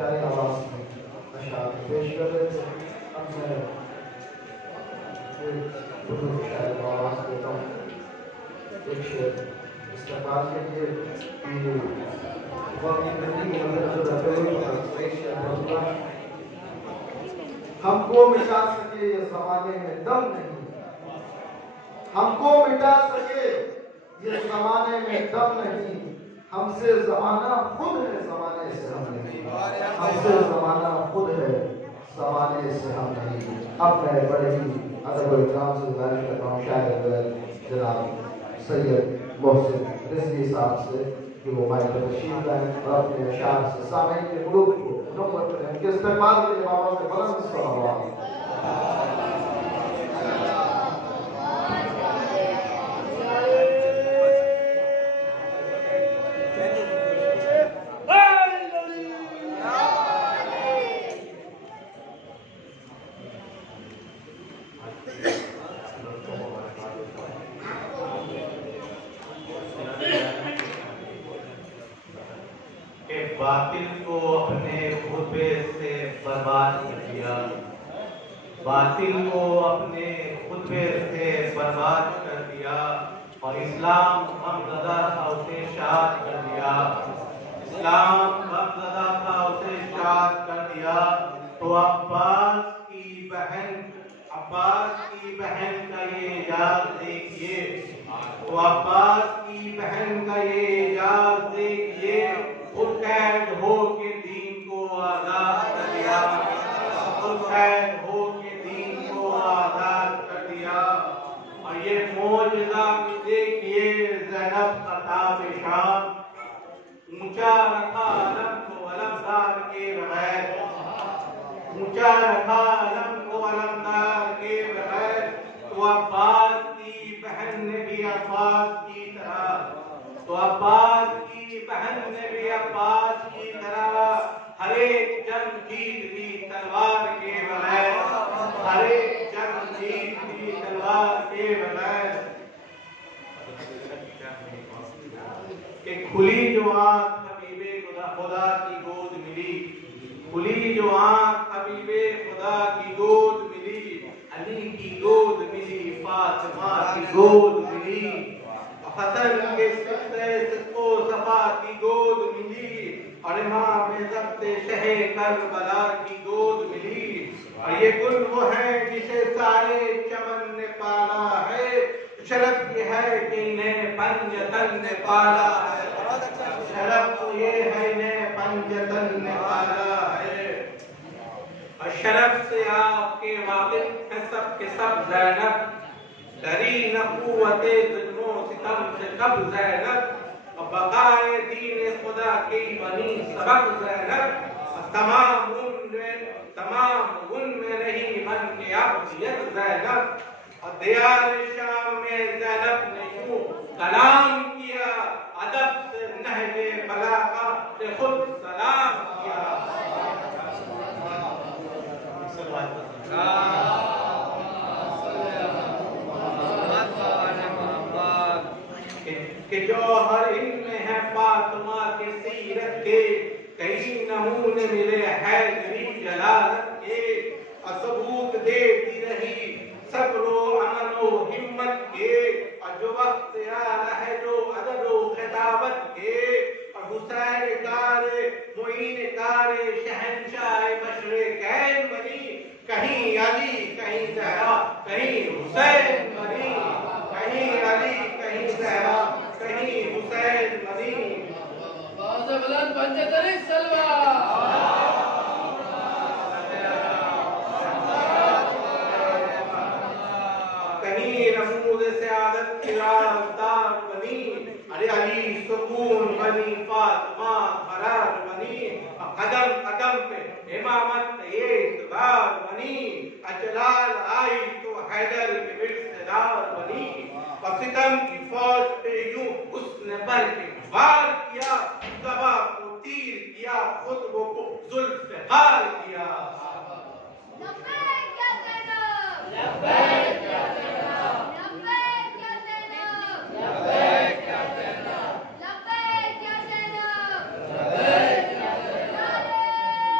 پیاری آواز میں اشعار پیش کر رہے تھے. اب میں شاید آواز دیتا ہوں ایک شعر استقبال کے لیے کہ واقعی زندگی ہم کو مٹا سکے یہ زمانے میں دم نہیں, ہم کو مٹا سکے یہ زمانے میں دم نہیں, ہم سے زمانہ خود ہے زمانے سے ہم نہیں, ہم سے زمانہ خود ہے زمانے سے ہم نہیں. اب میں بڑے ہی ادب و اکرام سے گزارش کرتا ہوں شاعر جناب سید محسن رضوی صاحب سے کہ وہ مائک پر تشریف لائیں اور اپنے اشعار سے سامعین کے قلوب کو منور کریں. ان کے استقبال کے لیے بابا سے بلند صلوات. باطل کو اپنے خطبے سے برباد کر دیا, باطل کو اپنے خطبے سے برباد کر دیا اور اسلام غمزدہ تھا اسے شاد کر دیا, اسلام غمزدہ تھا اسے شاد کر دیا. تو عباس کی بہن کا یہ اعجاز دیکھیے, تو عباس کی بہن کا یہ اعجاز دیکھیے, خود قید ہو کے دین کو آزاد کر دیا, خود قید ہو کے دین کو آزاد کر دیا. اور یہ معجزہ بھی دیکھیے زینب کا تاب شام, اونچا رکھا علم کو علمدار کے بغیر, اونچا رکھا علم کو علمدار کے بغیر. تو عباس کی بہن نے بھی عباس کی طرح, تو عباس کی بہن نے بھی عباس کی طرح ہر ایک جنگ جیت لی تلوار کے بغیر, ہر ایک جنگ جیت لی تلوار کے بغیر. کہ کھلی جو آنکھ حبیب خدا کی گود ملی, کھلی جو آنکھ حبیب خدا کی گود ملی, علی کی گود ملی, فاطمہ کی گود ملی, حسن کے صدق و صفا کی گود ملی, اور امام ضبط شہ کربلا کی گود ملی. اور یہ گل وہ ہے جسے سارے چمن نے پالا ہے, شرف یہ ہے کہ انہیں پنجتن نے پالا ہے, شرف یہ ہے انہیں پنجتن نے پالا ہے. اور شرف سے آپ کے واقف ہیں سب کے سب زینب, ڈری نہ قوت ظلم و ستم سے کب زینب, اور بقائے دین خدا کی بنی سبق زینب. تمام ان میں نہیں بن کے ابدیت زینب. اور دیار شام میں زینب نے یوں کلام کیا, ادب سے نہج بلاغت سے خود سلام کیا. کہ جوہر ان میں ہے فاطمہ کے سیرت کے, کئی نمونے ملے حیدری جلالت کے, اور ثبوت دیتی رہی صبر و عمل و ہمت کے, اور جو وقت آیا ہے جو عدد و خطابت کے. اور حسین کار معین کار شہنشاہ مشرقین بنی, کہیں علی کہیں زہرا کہیں حسین بنی, کہیں علی کہیں زہرا کہیں حسین بنی. باز بلند پنجتن سلوہ. کہیں رموز سعادت کی رازدار بنی, ارے علی سکون بنی, فاطمہ قرار بنی, قدم قدم پہ امامت یہ اعتبار بنی. اجلال آئی تو حیدر کے ورثدار بنی, اور ستم کی فوج پہ یوں اس نے بر کے وار کیا, صبا کو تیر کیا, خطبوں کو ذوالفقار کیا. لبیک یا زینب, لبیک یا زینب, لبیک یا زینب, لبیک یا زینب, لبیک یا زینب, لبیک یا زینب. نعرہ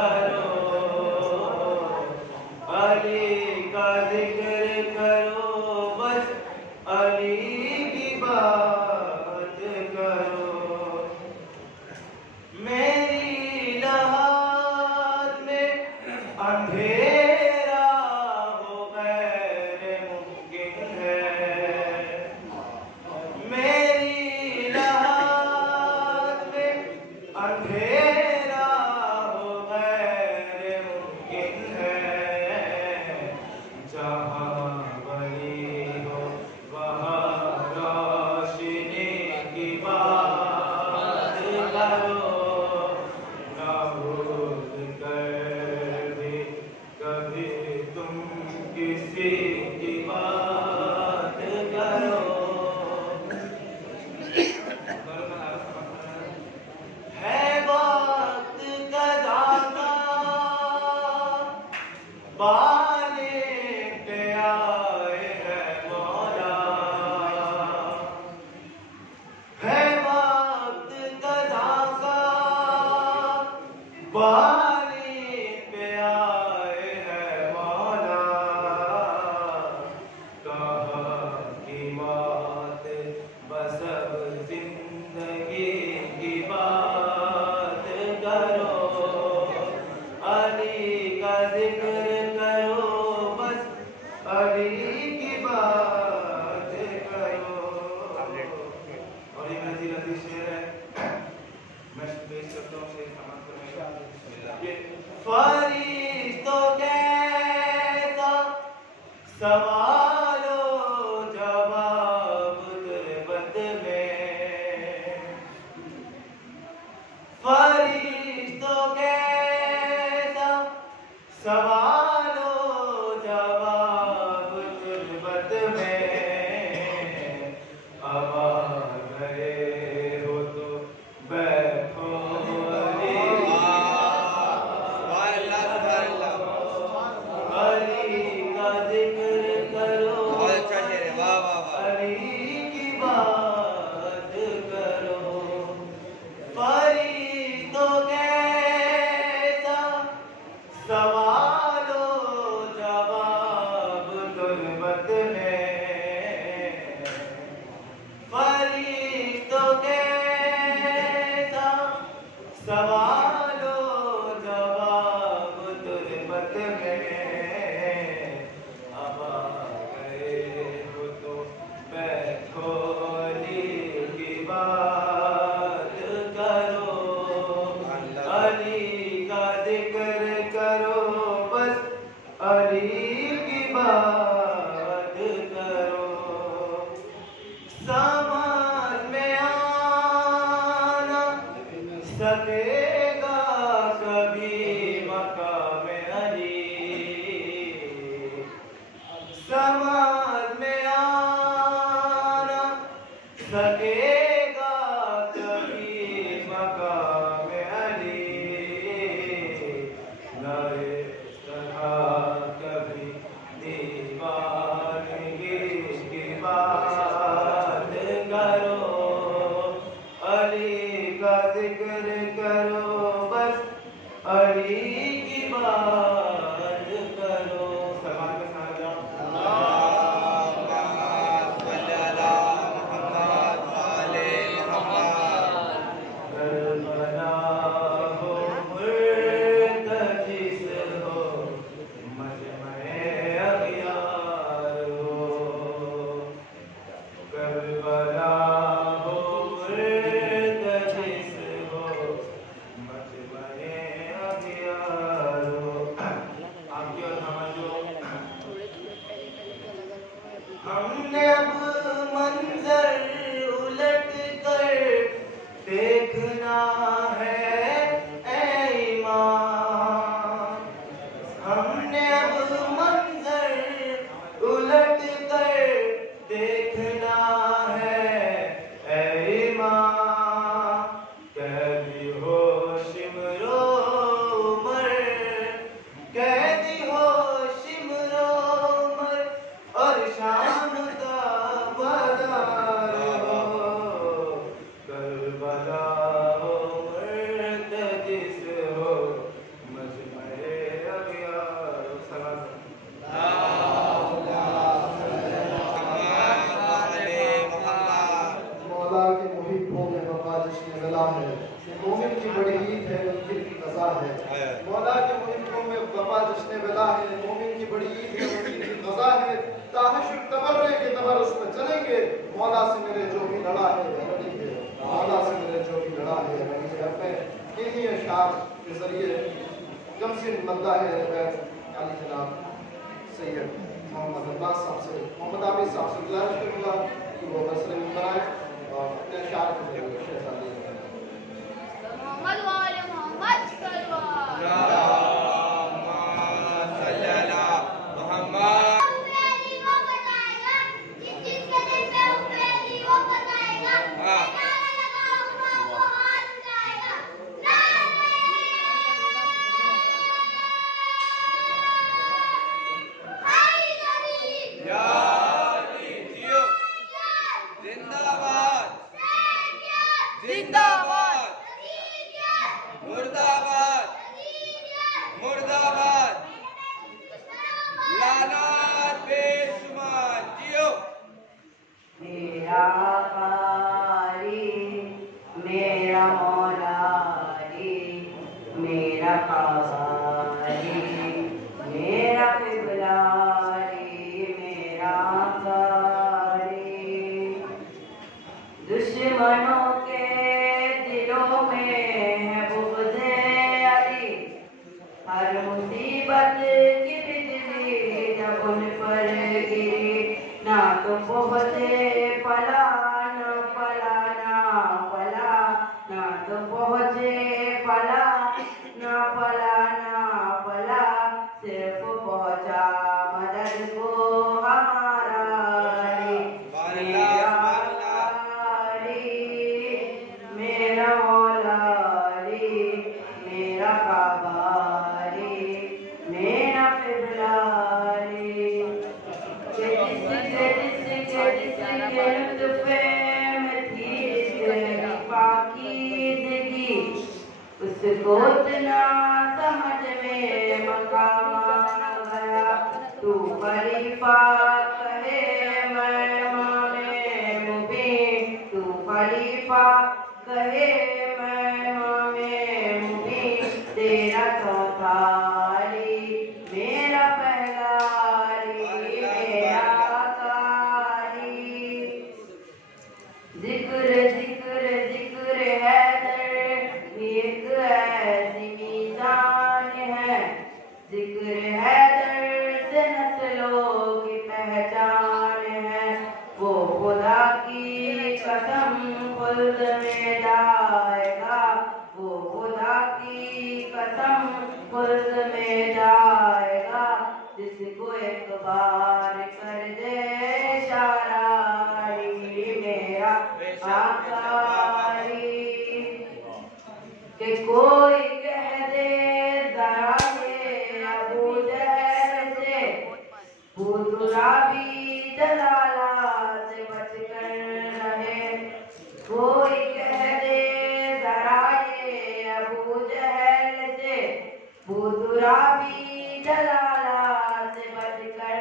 کرو علی کا ذکر کرو بس علی کی بات کرو میری لحاظ میں اندھیرا ہو غیر ممکن ہے میری لحاظ میں اندھیرا ہو غیر ممکن ہے جہاں ولی ہو وہاں روشنی کی بات کرو نابود کر بھی کبھی تم کسی کی بات کرو ہے وقت کا ذاکہ بانے پہ آئے ہے مولا ہے وقت کا ذاکہ بانے پہ آئے ہے مولا کہاں کی بات بس اب زندگی کی بات کرو علی کا ذکر کرو بس علی کی بات کرو اور یہ لذیذ لذیذ شعر ہے میں پیش کرتا ہوں شعر سماعت کریں یہ فرشتوں کیسا سوال و جواب تربت میں فرشتوں کیسا سوال و جواب تربت میں اب آ گئے ہو تو بیٹھو علی کا ذکر کرو علی کی بات کرو فرشتوں کیسا سوال و جواب تربت میں فرشتوں کیسا سوال و جواب تربت میں اب آ گئے ہو تو بیٹھو علی کی بات کرو علی کا ذکر کرو بس علی کی بات کرو سمجھ میں آنا سکے گا کبھی مقام علی سمجھ میں آنا سکے گا کبھی مقام علی نہ اس طرح کبھی دیوانگی کی بات کرو علی کا ذکر کرو بس علی کی بات کرو سلمان کے ساتھ جاؤ کربلا ہو مرتجس ہو مجمع اغیار ہو کربلا ہو مرتجس ہو مجمع اغیار ہو جشن ودا ہے، مومن کی بڑی عید ہے، مومن کی غزا ہے، تاحشر تبرے کے تبر اس میں چلیں گے، مولا سے میرے جو بھی لڑا ہے لڑیں گے، مولا سے میرے جو بھی لڑا ہے لڑیں گے۔ اپنے انہی اشعار کے ذریعے جمسین مدہ ہے علی جناب سید محمد عباس صاحب سے، محمد عابد صاحب سے گزارش کروں گا کہ وہ مسئلے میں بنائیں اور اپنے اشعار کے ذریعے شہزادی محمد وآل محمد صلی اللہ دشمنوں کے دلوں میں ہے بغض علی، ہر مصیبت کی بجلی جب ان پر گری، نہ تو پہنچے فلا نہ فلا نہ فلا، نہ تو پہنچے فلا نہ فلا نہ فلا، صرف پہنچا مدد کو ہمارا علی، میرا مولا علی، میرا کعبہ علی، میرا قبلہ علی، کہ جس کے لطف میں تھی تیری پاکیزگی، اس کو اتنا سمجھ میں مقام آ گیا، تو خلیفہ کہے میں امام مبین، تو خلیفہ کہے میں امام مبین، تیرا چوتھا علی، میرا پہلا علی، میرا آقا علی، ذکر ذکر ذکر حیدر ایک ایسی میزان ہے، ذکر حیدر سے نسلوں کی پہچان ہے، وہ خدا کی قسم خلد میں جائے گا، وہ خدا کی قسم خلد میں جائے گا، جس کو ایک بار کر دے اشارہ علی، میرا آقا علی، کہ کوئی کہہ دے ذرا یہ ابو جہل سے، بودرابی جلالہ سے بچ کر رہے، کوئی کہہ دے ذرا یہ ابو جہل سے، بودرابی جلالہ سے بچ کر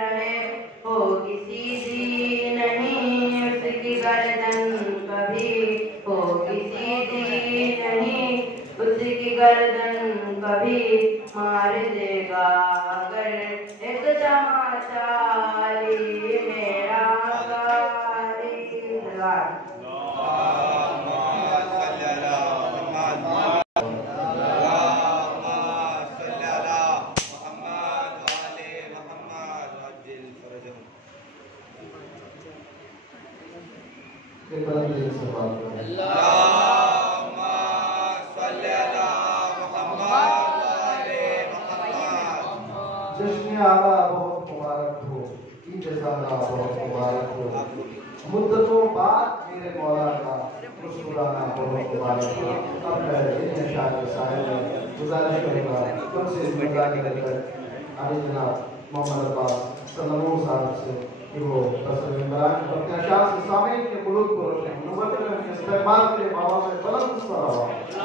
رہے، ہوگی سیدھی نہیں اس کی گردن کبھی، ہوگی سیدھی نہیں اس کی گردن کبھی، مار دے گا اگر ایک تماشا علی، میرا آقا علی، جشن آلا بہت مبارک ہو، عید زادہ بہت مبارک ہو، مدتوں بعد میرے مولا کا مسکرانا بہت مبارک ہو۔ اب میں ان اشعار کے سائے میں گزارش کروں گا کم سے مدعا کے لگر علی جناب محمد عباس صلی اللہ علیہ وسلم سے کہ وہ تصویر مبارک اپنے اشعار سے سامعین کے قلوب کو روشن نوبت میں استعمال کے بابا میں بلند صلوات۔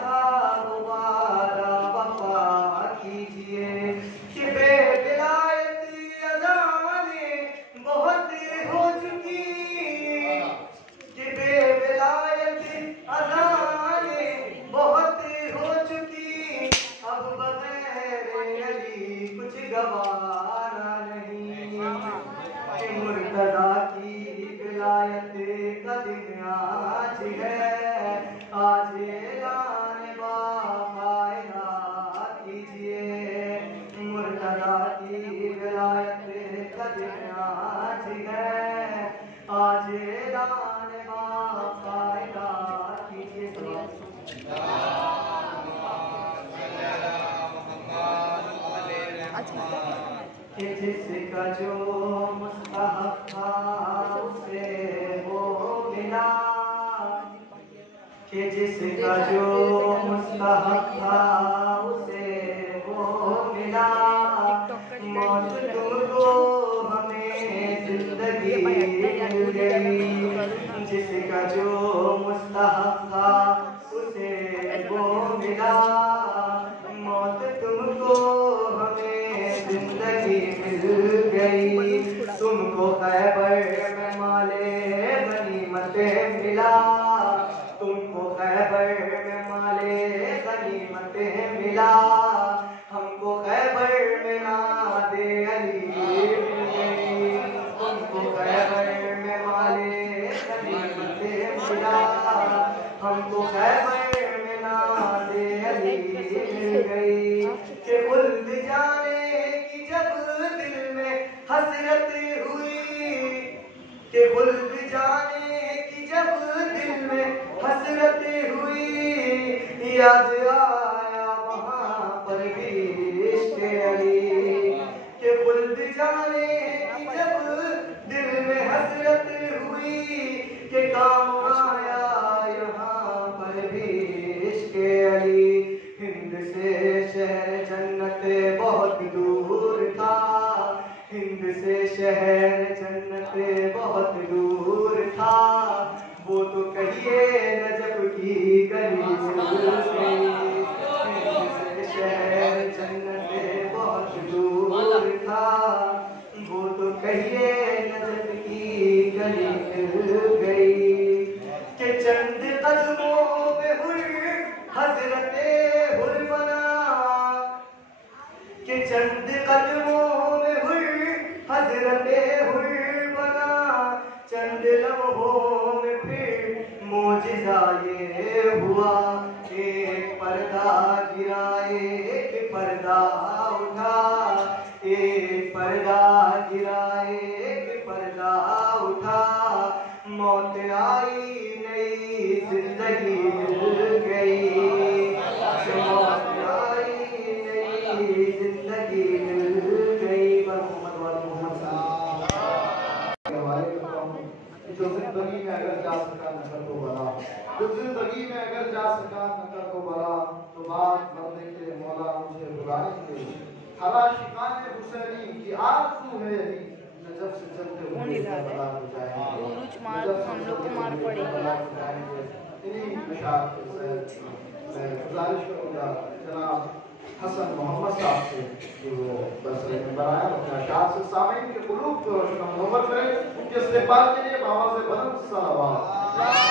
تھا دوبارہ وفا کیجیے کہ بے ولایت اذانیں بہت ہو چکی کہ بے ولایت اذانیں بہت ہو چکی اب بغیر علی کچھ گوارا نہیں کہ مرتضیٰ کی ولایت کا دن آج ہے آج اعلان باقاعدہ کیجیے مرتضیٰ کی ولایت کا دن آج ہے آج اعلان باقاعدہ کیجیے کہ جس کا جو مستحق تھا اسے وہ ملا کہ جس کا جو مستحق تھا اسے وہ ملا موت تم کو ہمیں زندگی مل گئی جس کا جو مستحق تھا اسے وہ ملا موت تم کو ہمیں زندگی مل گئی تم کو خیبر میں مالے غنیمت ملا تم کو خیبر میں مالے غنیمت ملا ہم کو خیبر میں ناد علی مل گئی تم کو خیبر میں مالے غنیمت ملا ہم کو خیبر میں ناد علی مل گئی کہ خلد جانے کی جب دل میں حسرت ہوئی کہ خلد جانے کی جب دل میں حسرت ہوئی یاد آیا وہاں پر بھی عشق علی کہ خلد جانے کی جب دل میں حسرت ہوئی کہ کام آیا یہاں پر بھی عشق علی ہند سے شہر جنت بہت دور تھا ہند سے شہر جنت بہت دور تھا وہ تو کہیے نجف کی گلی مل گئی ہند سے شہر جنت بہت دور تھا وہ تو کہیے نجف کی گلی مل گئی کہ چند قدموں میں ہوئی حضرت حر بنا کہ چند قدموں میں ہوئی حضرت حر بنا چند لمحوں میں پھر معجزہ یہ ہوا ایک پردہ گرا ایک پردہ اٹھا ایک پردہ گرا ایک پردہ اٹھا موت آئی نئی زندگی مل گئی موت آئی نئی زندگی مل گئی محمد جو زندگی میں اگر جا سکا نہ کر کو بلا جو زندگی میں اگر جا سکا نہ کر کو بلا تو بات مرنے کے مولا مجھے بلائیں گے ہرا شکان حسینی کی آرزو ہے یہی نجف سے چلتے ہوئے بلا ہو جائیں گے نجف سے چلتے ہوئے بلا ہو جائیں گے انہی مشاعر کے ساتھ میں گزارش کروں گا جناب حسن محمد صاحب سے کہ وہ بسرے میں بنائے اپنے اشعار سے سامعین کے قلوب کو روشن منور کریں ان کے استقبال کے لیے بابا سے بلند صلوات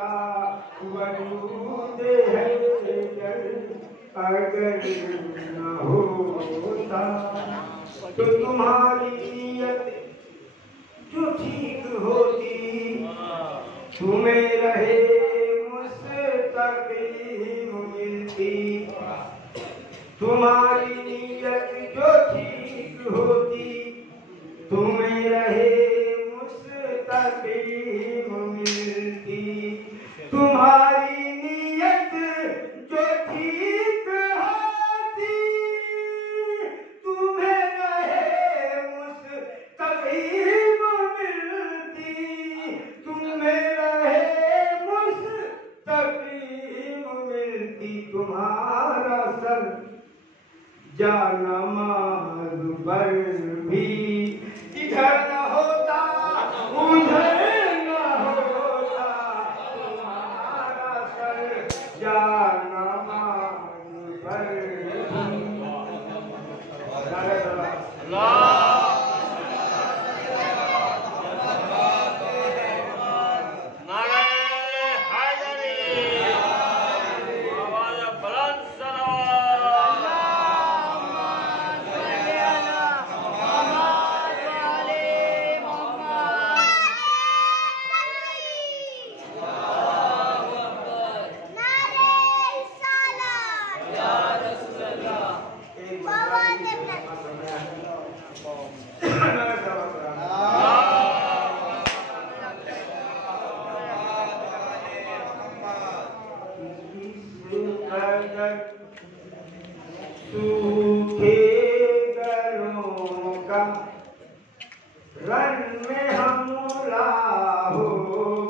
کا وجود ہے اگر نہ ہوتا تو تمہاری نیت جو ٹھیک ہوتی تمہیں رہے مستقیم ملتی تمہاری نیت جو ٹھیک ہوتی تمہیں رہے مستقیم ملتی تمہاری نیت جو ٹھیک ہوتی تمہیں رہے مستقیم ملتی تمہیں رہے مستقیم ملتی تمہارا سر جانماز پر بھی ادھر نہ ہوتا ادھر نہ ہوتا تمہارا سر جانماز پر بھی سوکھے گلوں کا رن میں حملہ ہو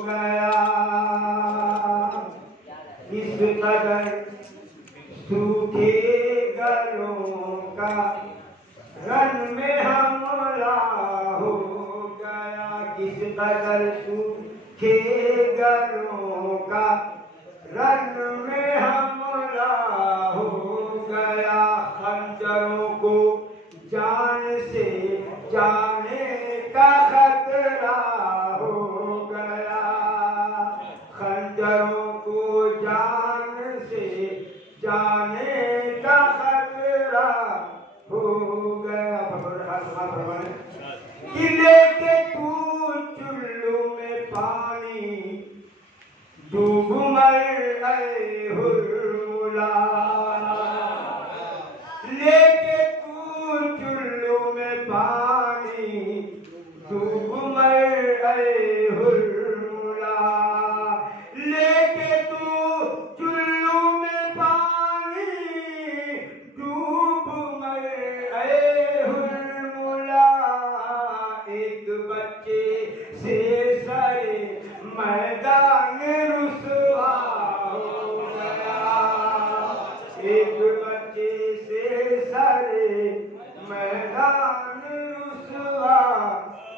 گیا اس قدر سوکھے گلوں کا رن میں حملہ ہو گیا کس قدر سوکھے گلوں کا رن میں حملہ ہو گیا خنجروں کو جان سے جانے کا خطرہ ہو گیا خنجروں کو جان سے جانے کا خطرہ ہو گیا قلعے کے تو چلو میں پانی ڈوب مر اے حرملا لے کے تو چلو میں پانی ڈوب مر اے حرملا لے کے تو چلو میں پانی ڈوب مر اے حرملا ایک بچے سے سرے میدان رسوا ہو گیا ایک بچے سے سرے میدان رسوا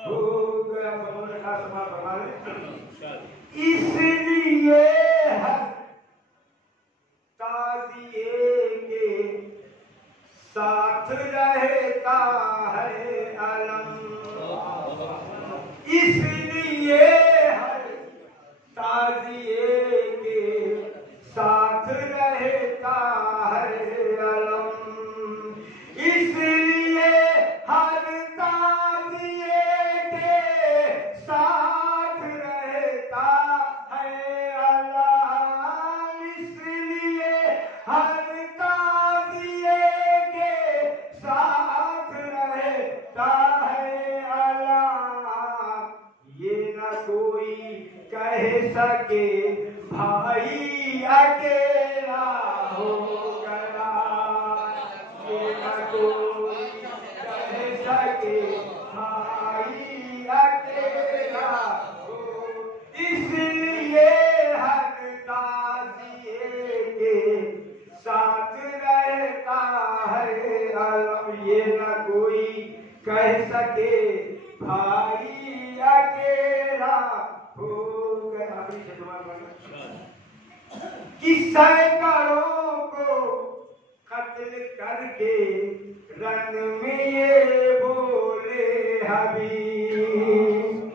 ہو گیا اس لیے ہر تازیے کے ساتھ رہتا ہے علم اس لیے ہر تازیے کے ساتھ رہتا ہے علم اس لیے ہر تازیے کے ساتھ رہتا ہے علم اس لیے ہر تازیے کے ساتھ رہتا ہے علم یہ نہ کوئی کہہ سکے بھائی اکیلا ہو گیا یہ نہ کوئی کہہ سکے بھائی اکیلا ہو اس لیے ہر تازیے کے ساتھ رہتا ہے علم یہ نہ کوئی کہہ سکے بھائی اکیلا ہو گیا کہ سینکڑوں کو قتل کر کے رن میں یہ بولے حبیب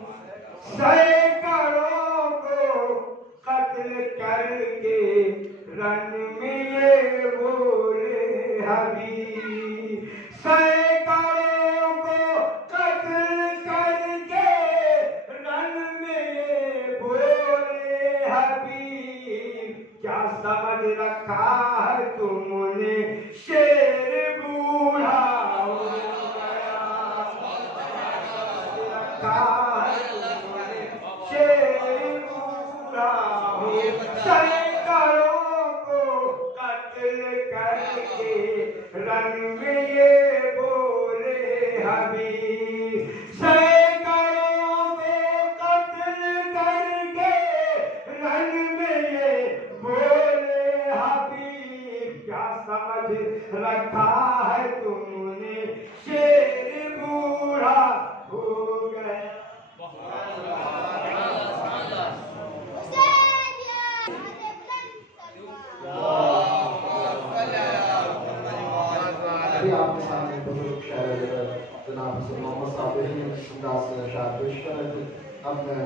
سینکڑوں کو قتل قتل کر کے رن میں یہ بولے حبیب سینکڑوں کو قتل کر کے رن میں یہ بولے حبیب کیا سمجھ رکھا ہے تم نے شیر بوڑھا ہو گیا شیر بوڑھا ہو سینکڑوں کو قتل کر کے رن میں یہ بولے حبیب سینکڑوں کو قتل کر کے رن میں یہ بولے حبیب کیا سمجھ رکھا ہے تم نے شیر بوڑھا ہو گیا ابھی آپ کے سامنے بزرگ شاعر جناب حسن محمد صاحب ہی انداز سے شاعر پیش کر رہے تھے اب میں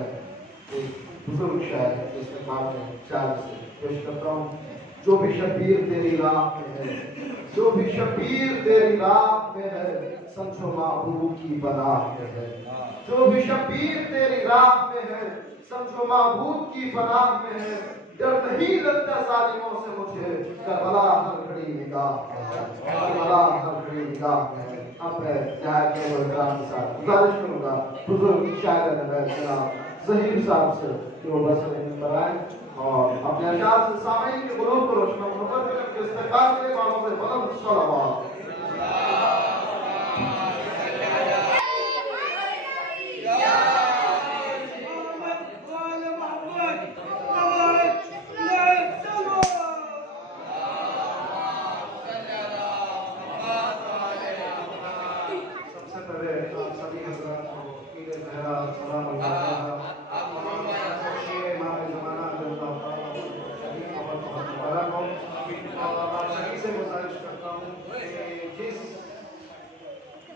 ایک بزرگ شاعر جس میں بعد میں شاعر سے پیش کرتا ہوں جو بھی شبیر تیری راہ میں ہے جو بھی شبیر تیری راہ میں ہے سمجھو معبود کی پناہ میں ہے جو بھی شبیر تیری راہ میں ہے سمجھو معبود کی پناہ میں ہے ڈر نہیں لگتا ظالموں سے مجھے کربلا ہر گھڑی نگاہ میں ہے کربلا ہر گھڑی نگاہ میں ہے اب میں نہایت کے احترام کے ساتھ گزارش کروں گا بزرگ شاعر جناب ظہیر صاحب سے کہ وہ برسر پر آئیں اور اپنے اشعار سے سامعین کے قلوب کو روشن و منور کریں کہ استقبال کے معاملوں سے بلند صلوات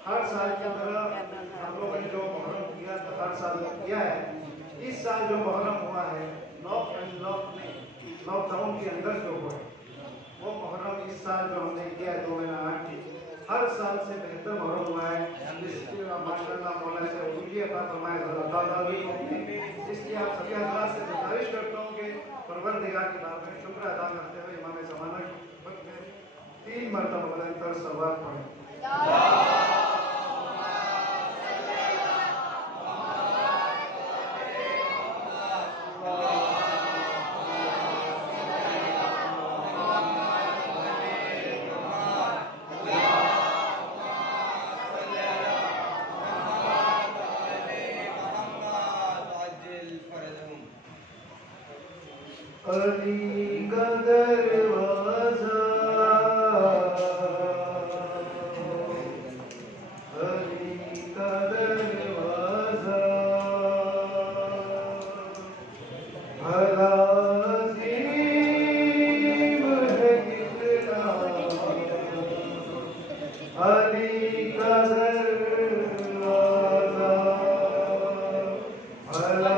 ہر سال کی طرح ہم لوگوں نے جو محرم کیا تھا ہر سال کیا ہے اس سال جو محرم ہوا ہے لاک ڈاؤن کے اندر جو ہوا ہے وہ محرم اس سال جو ہم نے کیا ہے 2 مہینہ 8 کی ہر سال سے بہتر محرم ہوا ہے جس کی ماشاء اللہ مولا سے عطیہ عطا فرمائے اللہ تعالیٰ اس لیے آپ سبھی حضرات سے گزارش کرتا ہوں کہ پروردگار کی بارگاہ میں شکر ادا کرتے ہوئے امام زمانہ کی خدمت میں 3 مرتبہ بلند تر صلوات پڑھیں علی کا دروازہ علی کا دروازہ بھلا عظیم ہے کتنا علی کا دروازہ بھلا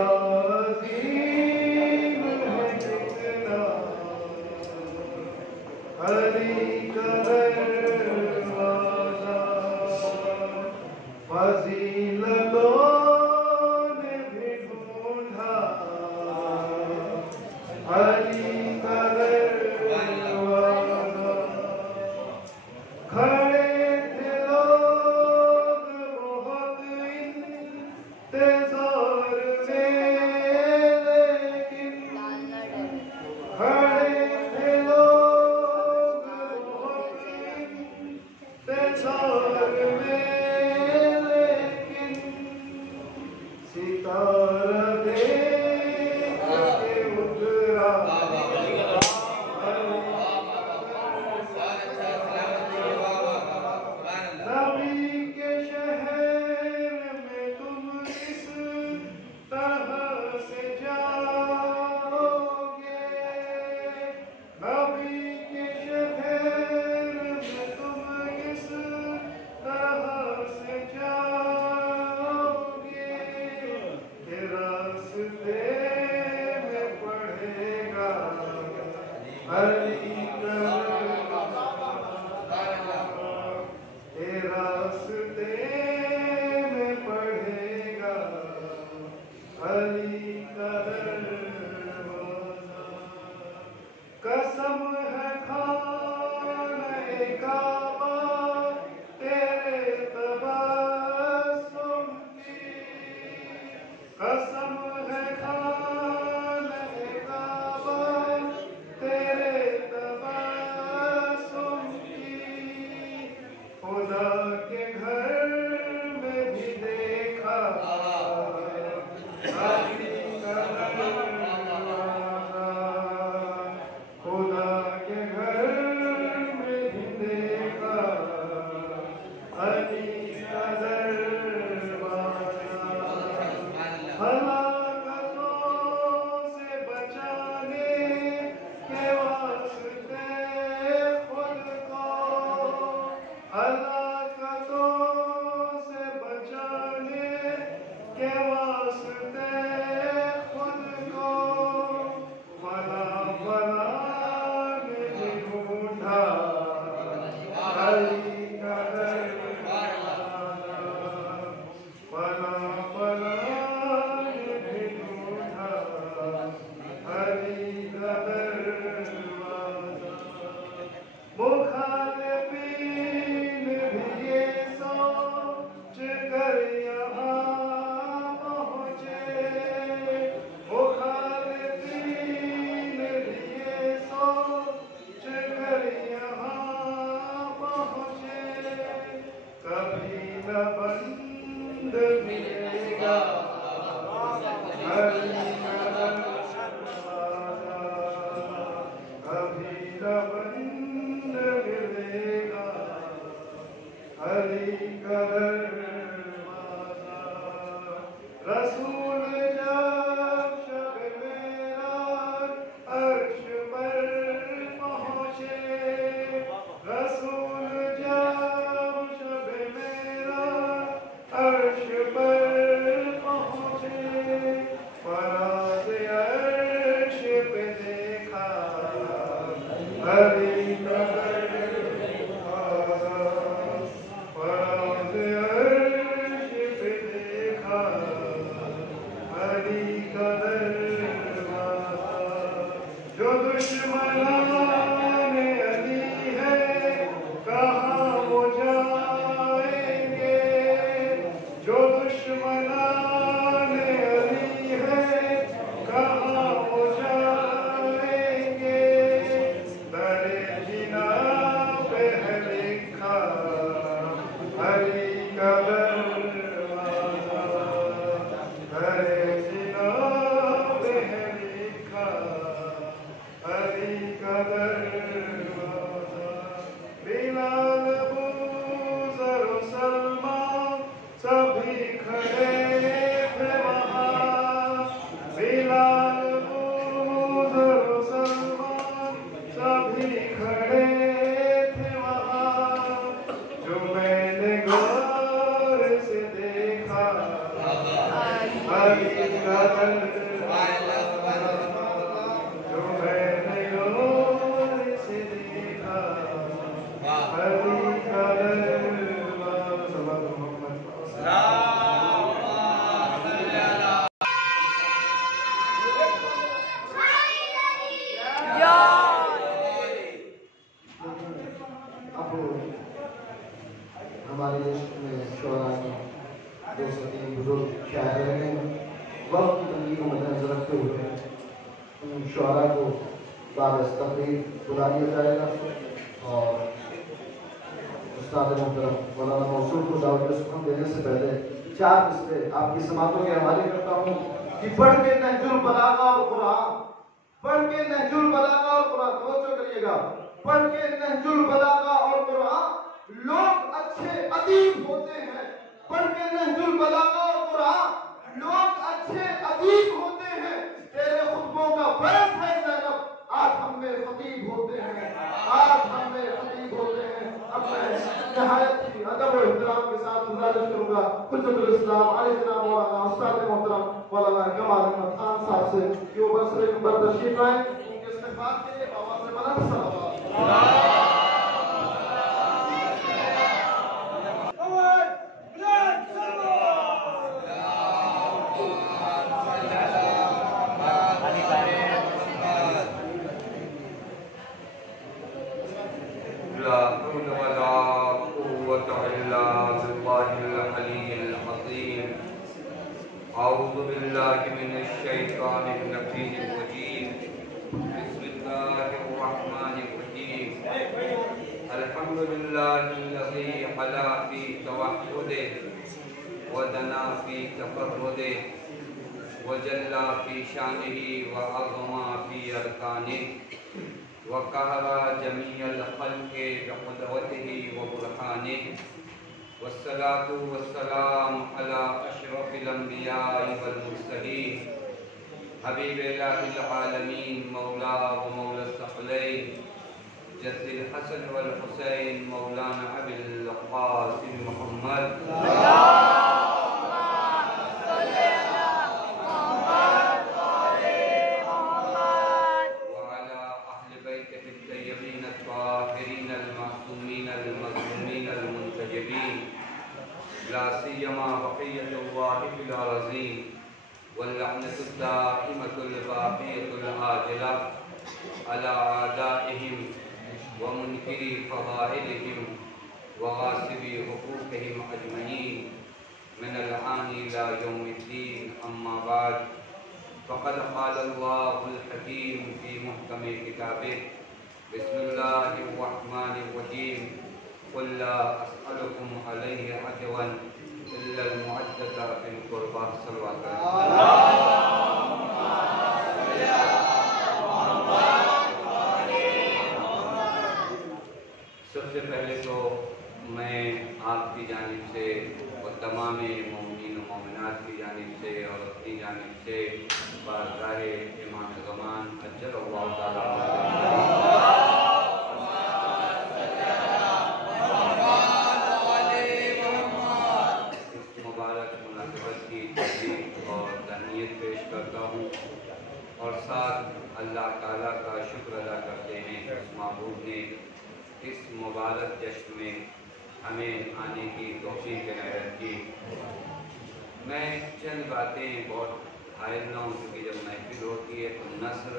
علی کا دروازہ فضیلتوں نے بھی ڈھونڈا علی کا دروازہ کھڑے تھے لوگ بہت انتظار میں لیکن کھڑے تھے لوگ ستارہ دیکھ کے اترا ہمارے دیش میں شعراء کی جو سبھی بزرگ شاعر رہے ہیں، وقت کی تنگی کو مد نظر رکھتے ہوئے ان شعراء کو بعد از تقریب بلا لیا جائے گا اور استاد محترم مولانا موصول کو دعوت سخن دینے سے پہلے 4 مصرے آپ کی سماعتوں کے حوالے کرتا ہوں کہ پڑھ کے نہج البلاغہ اور قرآن، پڑھ کے نہج البلاغہ اور قرآن، توجہ کریے گا، پڑھ کے نہج البلاغہ اور قرآن لوگ اچھے ادیب ہوتے ہیں، پڑھ کے نہج البلاغہ اور قرآن لوگ اچھے ادیب ہوتے ہیں، تیرے خطبوں کا فیض ہے زینب، آج ہم میں خطیب ہوتے ہیں، آج ہم میں خطیب ہوتے ہیں۔ اب میں نہایت ہی ادب و احترام کے ساتھ گزارش کروں گا حجت الاسلام علی جناب مولانا استاد محترم مولانا کمال احمد خان صاحب سے کہ وہ برسر نمبر تشریف لائیں، ان کے استقبال کے لیے آواز الحميد المجيد بسم الله الرحمن الرحيم الحمد لله الذي علا في توحده ودنا في تفرده وجلى في شانه وعظم في أركانه وقهر جميع الخلق بقدرته وبرهانه والصلاة والسلام على أشرف الأنبياء والمرسلين حبيب الله العالمين مولا ومولى الثقلين جد الحسن والحسين مولانا أبي القاسم محمد وعلى أهل بيته الطيبين الطاهرين المعصومين المظلومين المنتجبين لا سيما بقية الله في الأرضين واللعنة الدائمة الباقية العاجلة على أعدائهم ومنكري فضائلهم وغاصبي حقوقهم أجمعين من الآن إلى يوم الدين أما بعد فقد قال الله الحكيم في محكم كتابه بسم الله الرحمن الرحيم قل لا أسألكم عليه أجرا إلا المعدة في القربى صلوات سب سے پہلے تو میں آپ کی جانب سے اور تمام مومنین و مومنات کی جانب سے اور اپنی جانب سے بارگاہ امام زمان اجر اللہ تعالیٰ اور ساتھ اللہ تعالیٰ کا شکر ادا کرتے ہیں کہ اس معبود نے اس مبارک جشن میں ہمیں آنے کی توفیق عنایت کی۔ میں چند باتیں بہت حائل نہ ہوں کیونکہ جب محفل ہوتی ہے تو نثر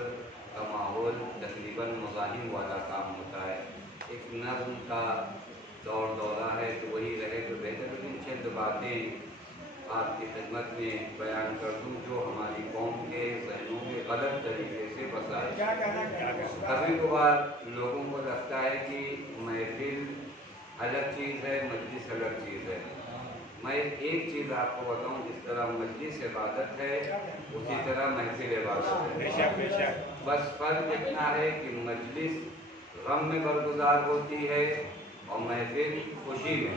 کا ماحول تقریباً مزاحم والا کام ہوتا ہے، ایک نظم کا دور دورہ ہے تو وہی رہے تو بہتر، لیکن چند باتیں آپ کی خدمت میں بیان کر دوں جو ہماری قوم کے ذہنوں میں غلط طریقے سے بسا ہے۔ کبھی کبھار لوگوں کو لگتا ہے کہ محفل الگ چیز ہے، مجلس الگ چیز ہے۔ میں ایک چیز آپ کو بتاؤں، جس طرح مجلس عبادت ہے اسی طرح محفل عبادت ہے، بس فرق اتنا ہے کہ مجلس غم میں برگزار ہوتی ہے اور محفل خوشی میں۔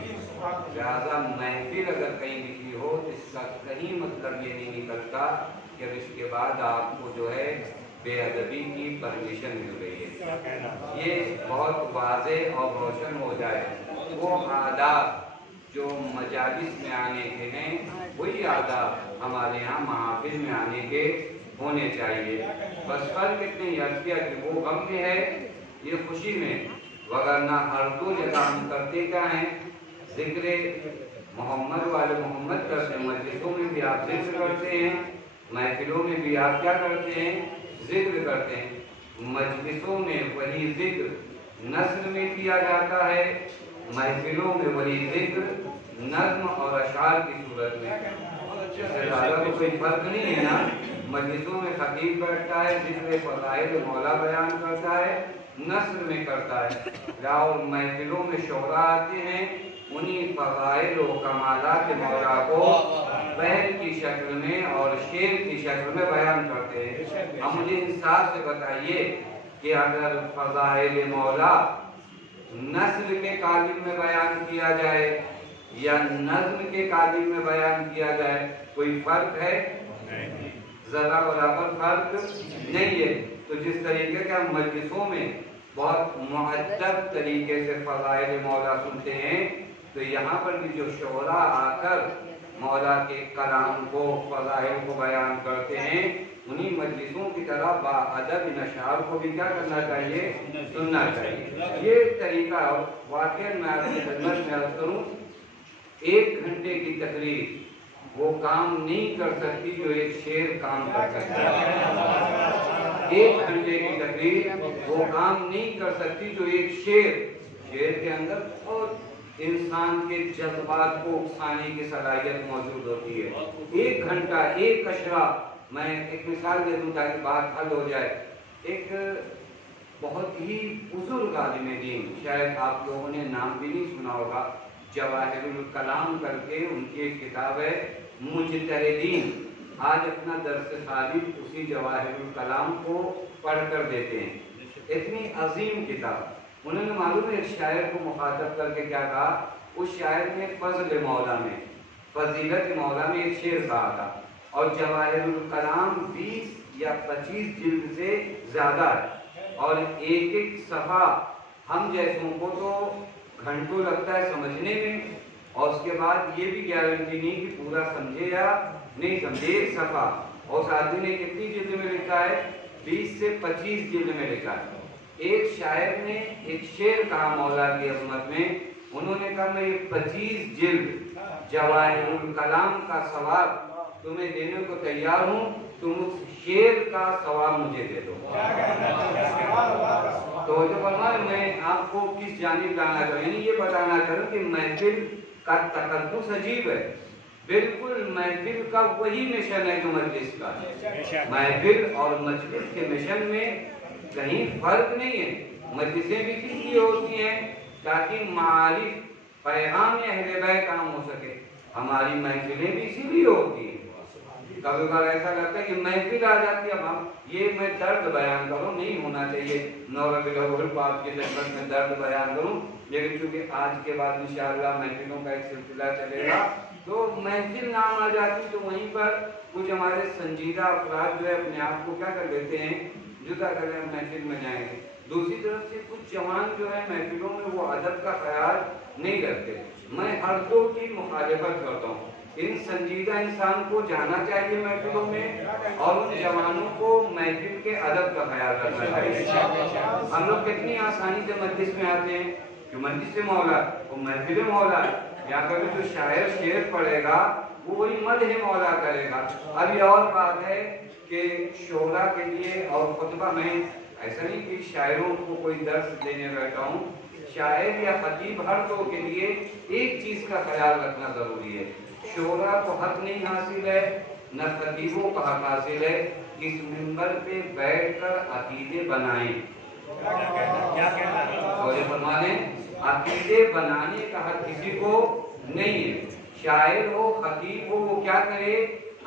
لہذا محفل اگر کہیں لکھی ہو تو اس کا کہیں مطلب یہ نہیں نکلتا کہ اب اس کے بعد آپ کو جو ہے بے ادبی کی پرمیشن مل گئی ہے۔ یہ بہت واضح اور روشن ہو جائے۔ وہ آداب جو مجالس میں آنے کے ہیں وہی آداب ہمارے ہاں محافل میں آنے کے ہونے چاہیے۔ بس فرق اتنے ہی عرض کیا کہ وہ غم میں ہے، یہ خوشی میں، وگرنہ ہر دو جگہ ہم کرتے کیا ہیں؟ ذکر محمد والے محمد کرتے ہیں۔ مجلسوں میں بھی آپ ذکر کرتے ہیں، محفلوں میں بھی آپ کیا کرتے ہیں؟ ذکر کرتے ہیں۔ مجلسوں میں وہی ذکر نثر میں کیا جاتا ہے، محفلوں میں وہی ذکر نظم اور اشعار کی صورت میں۔ اس سے زیادہ تو کوئی فرق نہیں ہے نا۔ مجلسوں میں خطیب بیٹھتا ہے، ذکر فضائل مولا بیان کرتا ہے، نثر میں کرتا ہے، اور محفلوں میں شعراء آتے ہیں، انہی فضائل و کمالات مولا کو بحر کی شکل میں اور شعر کی شکل میں بیان کرتے ہیں۔ اب مجھے انصاف سے بتائیے کہ اگر فضائل مولا نثر کے قالب میں بیان کیا جائے یا نظم کے قالب میں بیان کیا جائے کوئی فرق ہے؟ ذرا برابر فرق نہیں ہے۔ تو جس طریقے کے ہم مجلسوں میں بہت مؤدب طریقے سے فضائل مولا سنتے ہیں، تو یہاں پر بھی جو شعراء آ کر مولا کے کلام کو فضائل کو بیان کرتے ہیں، انہی مجلسوں کی طرح باادب ان اشعار کو بھی کیا کرنا چاہیے؟ سننا چاہیے۔ یہ طریقہ واقعی میں آپ کی خدمت میں عرض کروں، 1 گھنٹے کی تقریر وہ کام نہیں کر سکتی جو ایک شعر کام کر سکتا ہے۔ 1 گھنٹے کی تقریر وہ کام نہیں کر سکتی جو ایک شعر کے اندر بہت انسان کے جذبات کو اکسانے کی صلاحیت موجود ہوتی ہے۔ 1 گھنٹہ 1 اشرا میں ایک مثال دے دوں تاکہ بات حل ہو جائے. ایک بہت ہی بزرگ عالم دین، شاید آپ لوگوں نے نام بھی نہیں سنا ہوگا، جواہر الکلام کر کے ان کی ایک کتاب ہے مجتہدین. آج اپنا درس خالد اسی جواہر الکلام کو پڑھ کر دیتے ہیں. اتنی عظیم کتاب. انہوں نے معلوم ہے ایک شاعر کو مخاطب کر کے کیا کہا؟ اس شاعر نے فضل مولا میں، فضیلت مولا میں ایک شعر کہا تھا، اور جواہر الکلام 20 یا 25 جلد سے زیادہ ہے، اور ایک ایک صفحہ ہم جیسوں کو تو گھنٹوں لگتا ہے سمجھنے میں، اور اس کے بعد یہ بھی گارنٹی نہیں کہ پورا سمجھے یا نہیں سمجھے. ایک صفحہ، اور اس آدمی نے کتنی جلد میں لکھا ہے؟ 20 سے 25 جلد میں لکھا ہے. ایک شاعر نے ایک شعر کہا مولا کی عظمت میں، انہوں نے کہا میں یہ 25 جلد جواہر الکلام کا ثواب تمہیں دینے کو تیار ہوں، تم اس شعر کا ثواب مجھے دے دو. تو جو فرمایا میں آپ کو کس جانب لانا چاہوں، یعنی یہ بتانا چاہوں کہ محفل کا تقدس عجیب ہے. بالکل محفل کا وہی مشن ہے جو مجلس کا ہے. محفل اور مجلس کے مشن میں کہیں فرق نہیں ہے. مجلسیں بھی کس لیے ہوتی ہیں؟ تاکہ معارف پیغام اہل بیت عام ہو سکے. ہماری محفلیں بھی اسی لیے ہوتی ہیں. کبھی کبھار ایسا لگتا ہے کہ محفل آ جاتی ہے، اب ہم یہ میں درد بیان کروں، نہیں ہونا چاہیے 9 ربیع الاول پاک کے جذبت میں درد بیان کروں، لیکن چونکہ آج کے بعد انشاءاللہ محفلوں کا ایک سلسلہ چلے گا تو محفل نام آ جاتی تو وہیں پر کچھ ہمارے سنجیدہ افراد جو ہے اپنے آپ کو کیا کر لیتے ہیں، جدا کر رہے ہیں، محفل میں جائیں گے. دوسری طرف سے کچھ جوان جو ہے محفلوں میں وہ ادب کا خیال نہیں رکھتے. میں ہر دو کی مخالفت کرتا ہوں. ان سنجیدہ انسان کو جانا چاہیے محفلوں میں، اور ان جوانوں کو محفل کے ادب کا خیال رکھنا چاہیے. ہم لوگ کتنی آسانی سے مجلس میں آتے ہیں کہ مجلس سے مولا، وہ محفل مولا، یا کبھی جو شاعر شعر پڑھے گا وہ وہی مدح مولا کرے گا. اب یہ اور بات ہے کہ شعرا کے لیے اور خطبہ میں ایسا نہیں کہ شاعروں کو کوئی درس دینے بیٹھا ہوں. شاعر یا خطیب ہر دو کے لیے ایک چیز کا خیال رکھنا ضروری ہے. شعرا کو حق نہیں حاصل ہے، نہ خطیبوں کا حق حاصل ہے اس منبر پہ بیٹھ کر عقیدے بنائیں. فرما دیں عقیدے بنانے کا حق کسی کو نہیں ہے. شاعر ہو خطیب ہو وہ کیا کرے؟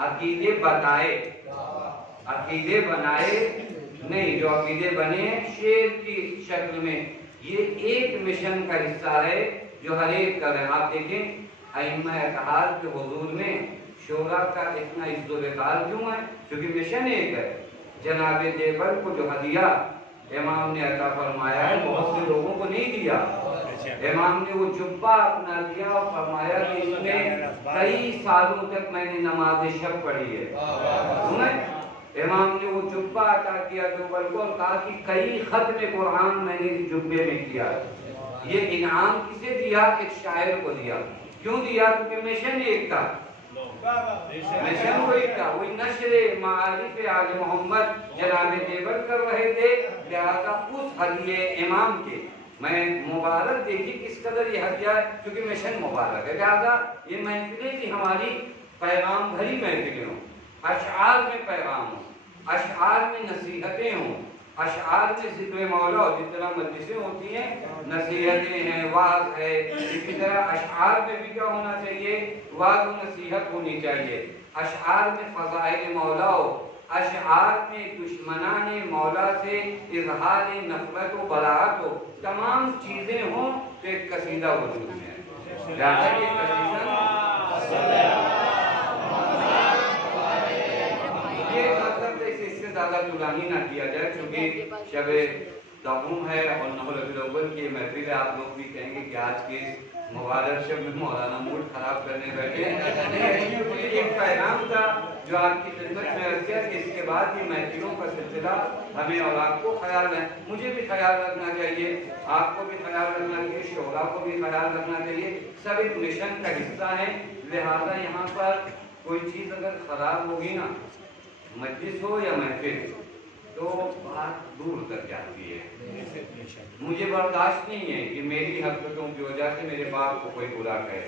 عقیدے بتائے، عقیدے بنائے نہیں. جو عقیدے بنے شعر کی شکل میں، یہ ایک مشن کا حصہ ہے جو ہر ایک کر رہے ہیں. آپ دیکھیں ائمہ اتحاد کے حضور میں شعراء کا اتنا عزت و وقار کیوں ہے؟ کیونکہ مشن ایک ہے. جناب دیوبند کو جو ہدیہ امام نے عطا فرمایا ہے بہت سے لوگوں کو نہیں دیا. امام نے وہ جبہ اپنا دیا اور فرمایا کہ اس میں کئی سالوں تک میں نے نماز شب پڑھی ہے. امام نے وہ جبہ عطا کیا دیوبند کو اور کہا کہ کئی ختم قرآن میں نے اس جبے میں کیا. یہ انعام کسے دیا؟ ایک شاعر کو دیا. کیوں دیا؟ کیونکہ مشن ایک تھا. مشن وہی تھا، وہی نشر معارف آل محمد جناب دیوبند کر رہے تھے. لہذا اس ہدیے امام کے میں مبارک دیکھی کس قدر یہ ہدیہ ہے، کیونکہ مشن مبارک ہے. لہذا یہ محفلیں کی ہماری پیغام بھری محفلیں ہوں، اشعار میں پیغام ہوں، اشعار میں نصیحتیں ہوں، اشعار میں ذکر مولا ہو. جس طرح مجلسیں ہوتی ہیں نصیحتیں ہیں، وعظ ہے، اسی طرح اشعار میں بھی کیا ہونا چاہیے؟ وعظ و نصیحت ہونی چاہیے. اشعار میں فضائل مولا ہو، اشعار میں دشمنان مولا سے اظہار نفرت و براءت ہو، تمام چیزیں ہوں تو ایک قصیدہ وجود میں ہے. لہذا یہ قصیدہ اس سے زیادہ طولانی نہ کیا جائے کیونکہ شب دوم ہے اور 9 ربیع الاول کی محفل ہے. آپ لوگ بھی کہیں گے کہ آج کے مبارک شب میں مولانا موڈ خراب کرنے بیٹھے. ایک پیغام تھا جو آپ کی خدمت میں عرض کیا کہ اس کے بعد یہ محفلوں کا سلسلہ ہمیں اور آپ کو خیال ہے، مجھے بھی خیال رکھنا چاہیے، آپ کو بھی خیال رکھنا چاہیے، شعراء کو بھی خیال رکھنا چاہیے. سب ایک مشن کا حصہ ہیں. لہذا یہاں پر کوئی چیز اگر خراب ہوگی نا، مجلس ہو یا محفل، تو بات دور تک جاتی ہے. مجھے برداشت نہیں ہے کہ میری حرکتوں کی وجہ سے میرے باپ کو کوئی برا کہے.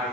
8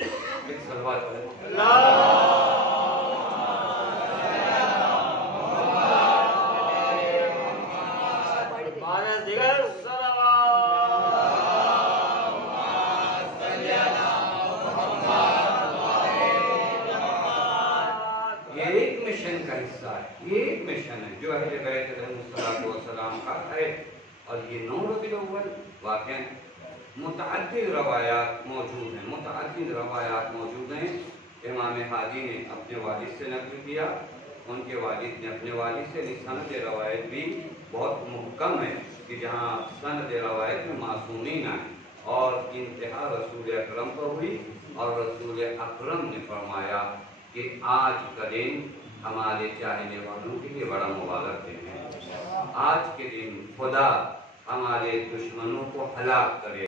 ایک صلوات پڑھیں۔ یہ ایک مشن کا حصہ ہے، یہ ایک مشن ہے جو اہل بیت علیہ السلام کا ہے۔ اور یہ 9 ربیع الاول واقعہ متعدد روایات موجود ہیں۔ امام ہادی نے اپنے والد سے نقل کیا، ان کے والد نے اپنے والد سے، سند روایت بھی بہت محکم ہے کہ جہاں سند روایت میں معصومین آئے اور انتہا رسول اکرم پر ہوئی، اور رسول اکرم نے فرمایا کہ آج کا دن ہمارے چاہنے والوں کے لیے بڑا مبارک دن ہے۔ آج کے دن خدا ہمارے دشمنوں کو ہلاک کرے۔